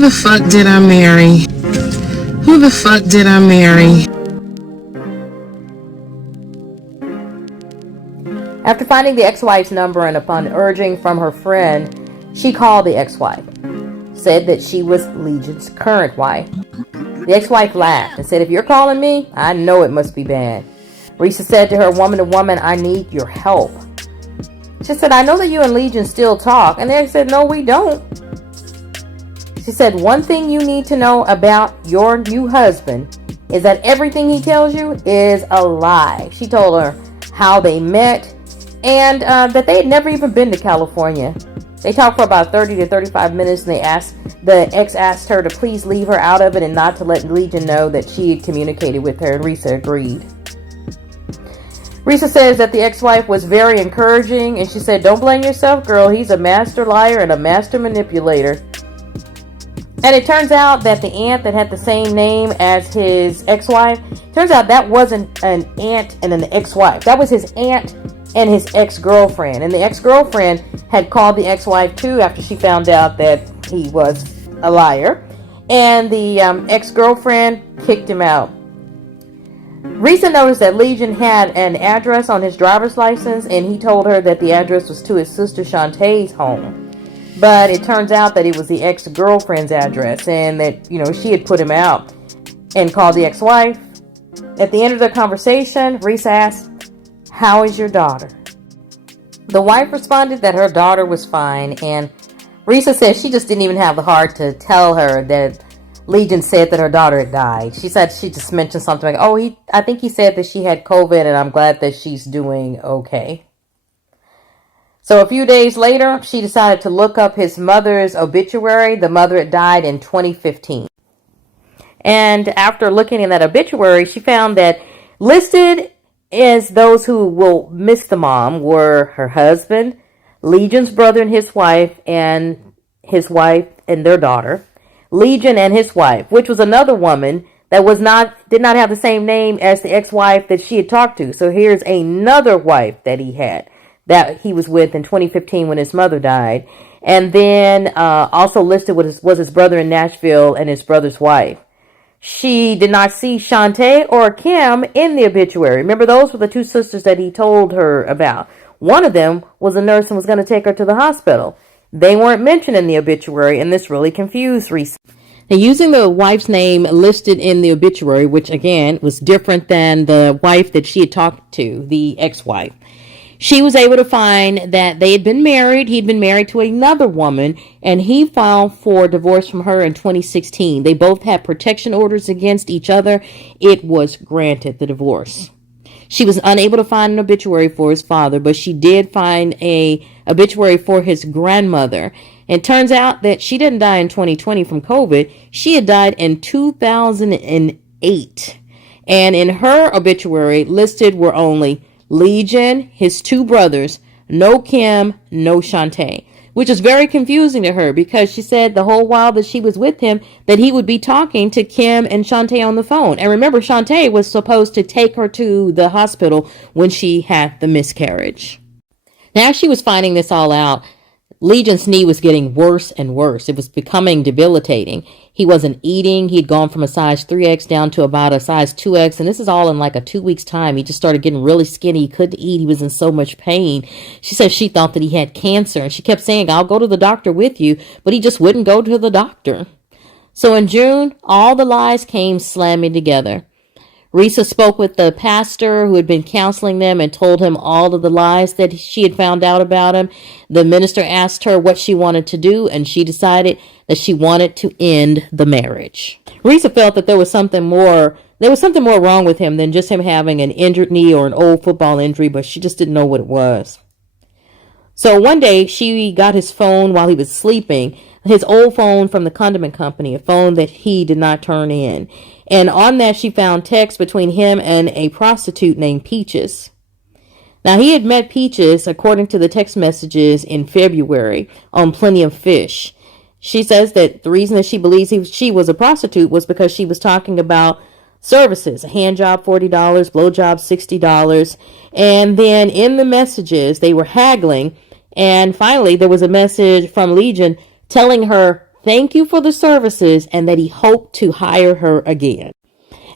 Who the fuck did I marry? Who the fuck did I marry? After finding the ex-wife's number and upon urging from her friend, she called the ex-wife, said that she was Legion's current wife. The ex-wife laughed and said, "If you're calling me, I know it must be bad." Reesa said to her, "Woman to woman, I need your help." She said, "I know that you and Legion still talk." And they said, "No, we don't." She said, "One thing you need to know about your new husband is that everything he tells you is a lie." She told her how they met and that they had never even been to California. They talked for about 30 to 35 minutes, and the ex asked her to please leave her out of it and not to let Legion know that she had communicated with her, and Reesa agreed. Reesa says that the ex-wife was very encouraging, and she said, "Don't blame yourself, girl. He's a master liar and a master manipulator." And it turns out that the aunt that had the same name as his ex-wife, turns out that wasn't an aunt and an ex-wife. That was his aunt and his ex-girlfriend. And the ex-girlfriend had called the ex-wife too after she found out that he was a liar. And the ex-girlfriend kicked him out. Reesa noticed that Legion had an address on his driver's license, and he told her that the address was to his sister Shantae's home. But it turns out that it was the ex-girlfriend's address, and that, she had put him out and called the ex-wife. At the end of the conversation, Reesa asked, "How is your daughter?" The wife responded that her daughter was fine, and Reesa said she just didn't even have the heart to tell her that Legion said that her daughter had died. She said she just mentioned something like, I think he said that she had COVID, and I'm glad that she's doing okay. So a few days later, she decided to look up his mother's obituary. The mother had died in 2015. And after looking in that obituary, she found that listed as those who will miss the mom were her husband, Legion's brother and his wife and their daughter, Legion and his wife, which was another woman that did not have the same name as the ex-wife that she had talked to. So here's another wife that he was with in 2015 when his mother died. And then also listed was his brother in Nashville and his brother's wife. She did not see Shantae or Kim in the obituary. Remember, those were the two sisters that he told her about. One of them was a nurse and was going to take her to the hospital. They weren't mentioned in the obituary, and this really confused Reesa. Now, using the wife's name listed in the obituary, which again was different than the wife that she had talked to, the ex-wife, she was able to find that they had been married. He'd been married to another woman, and he filed for divorce from her in 2016. They both had protection orders against each other. It was granted, the divorce. She was unable to find an obituary for his father, but she did find a obituary for his grandmother. And it turns out that she didn't die in 2020 from COVID. She had died in 2008. And in her obituary, listed were only Legion, his two brothers, no Kim, no Shantae, which is very confusing to her because she said the whole while that she was with him that he would be talking to Kim and Shantae on the phone. And remember, Shantae was supposed to take her to the hospital when she had the miscarriage. Now she was finding this all out. Legion's knee was getting worse and worse. It was becoming debilitating. He wasn't eating. He'd gone from a size 3X down to about a size 2X. And this is all in like a 2 weeks time. He just started getting really skinny. He couldn't eat. He was in so much pain. She said she thought that he had cancer. And she kept saying, "I'll go to the doctor with you." But he just wouldn't go to the doctor. So in June, all the lies came slamming together. Reesa spoke with the pastor who had been counseling them and told him all of the lies that she had found out about him. The minister asked her what she wanted to do, and she decided that she wanted to end the marriage. Reesa felt that there was something more wrong with him than just him having an injured knee or an old football injury, but she just didn't know what it was. So one day she got his phone while he was sleeping, his old phone from the condiment company, a phone that he did not turn in. And on that, she found texts between him and a prostitute named Peaches. Now, he had met Peaches, according to the text messages, in February on Plenty of Fish. She says that the reason that she believes she was a prostitute was because she was talking about services, a hand job $40, blow job $60. And then in the messages, they were haggling. And finally, there was a message from Legion telling her thank you for the services, and that he hoped to hire her again.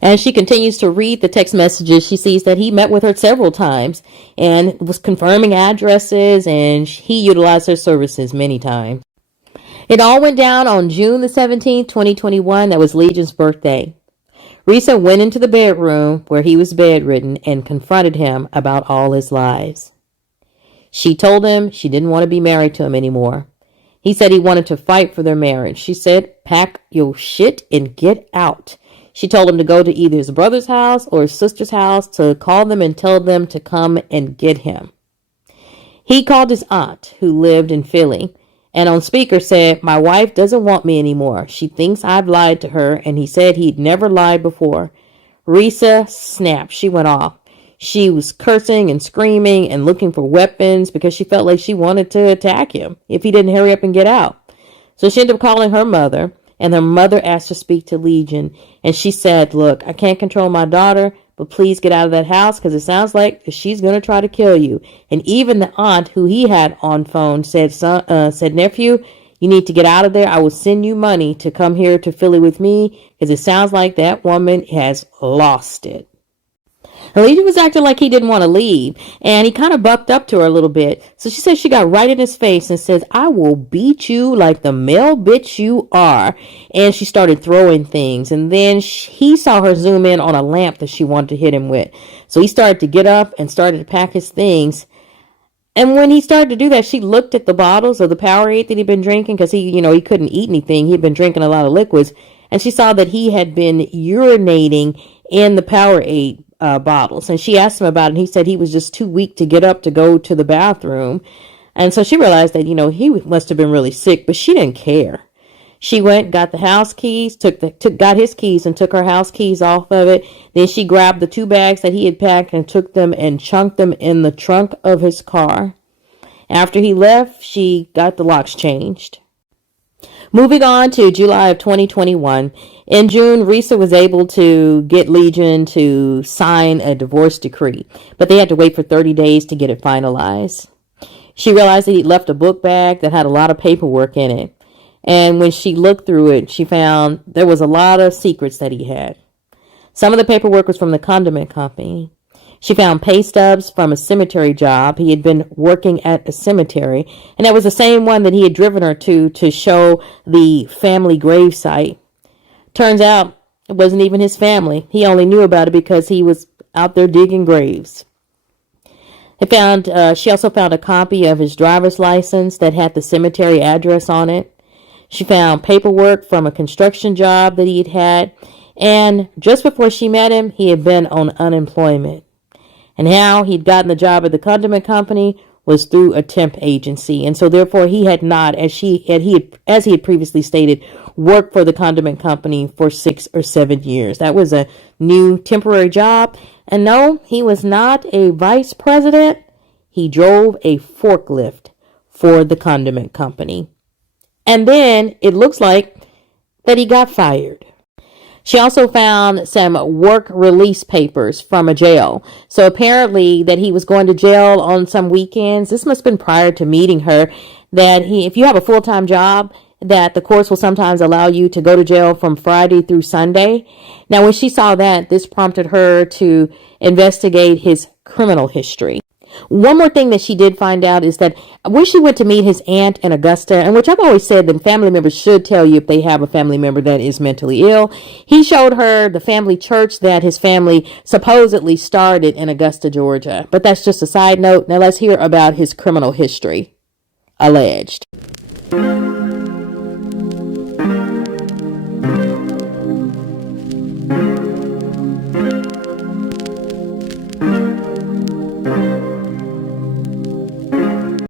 As she continues to read the text messages, she sees that he met with her several times and was confirming addresses, and he utilized her services many times. It all went down on June the 17th, 2021. That was Legion's birthday. Reesa went into the bedroom where he was bedridden and confronted him about all his lies. She told him she didn't want to be married to him anymore. He said he wanted to fight for their marriage. She said, pack your shit and get out. She told him to go to either his brother's house or his sister's house to call them and tell them to come and get him. He called his aunt, who lived in Philly, and on speaker said, my wife doesn't want me anymore. She thinks I've lied to her, and he said he'd never lied before. Reesa snapped. She went off. She was cursing and screaming and looking for weapons because she felt like she wanted to attack him if he didn't hurry up and get out. So she ended up calling her mother, and her mother asked to speak to Legion. And she said, look, I can't control my daughter, but please get out of that house because it sounds like she's going to try to kill you. And even the aunt who he had on phone said, nephew, you need to get out of there. I will send you money to come here to Philly with me because it sounds like that woman has lost it. Legion was acting like he didn't want to leave, and he kind of bucked up to her a little bit. So she said she got right in his face and says, I will beat you like the male bitch you are. And she started throwing things, and then he saw her zoom in on a lamp that she wanted to hit him with. So he started to get up and started to pack his things. And when he started to do that, she looked at the bottles of the Powerade that he'd been drinking because he couldn't eat anything. He'd been drinking a lot of liquids, and she saw that he had been urinating in the Powerade bottles. And she asked him about it, and he said he was just too weak to get up to go to the bathroom. And so she realized that, he must have been really sick, but she didn't care. She went, got the house keys, got his keys and took her house keys off of it. Then she grabbed the 2 bags that he had packed and took them and chunked them in the trunk of his car. After he left, she got the locks changed. Moving on to July of 2021. In June, Reesa was able to get Legion to sign a divorce decree, but they had to wait for 30 days to get it finalized. She realized that he'd left a book bag that had a lot of paperwork in it. And when she looked through it, she found there was a lot of secrets that he had. Some of the paperwork was from the condiment company. She found pay stubs from a cemetery job. He had been working at a cemetery, and that was the same one that he had driven her to show the family gravesite. Turns out it wasn't even his family. He only knew about it because he was out there digging graves. She also found a copy of his driver's license that had the cemetery address on it. She found paperwork from a construction job that he had had, and just before she met him, he had been on unemployment. And how he'd gotten the job at the condiment company was through a temp agency, and so therefore he had not, as he had previously stated, worked for the condiment company for 6 or 7 years. That was a new temporary job, and no, he was not a vice president. He drove a forklift for the condiment company. And then it looks like that he got fired. She also found some work release papers from a jail. So apparently that he was going to jail on some weekends. This must have been prior to meeting her, that if you have a full-time job, that the courts will sometimes allow you to go to jail from Friday through Sunday. Now, when she saw that, this prompted her to investigate his criminal history. One more thing that she did find out is that when she went to meet his aunt in Augusta, and which I've always said that family members should tell you if they have a family member that is mentally ill, he showed her the family church that his family supposedly started in Augusta, Georgia. But that's just a side note. Now let's hear about his criminal history. Alleged.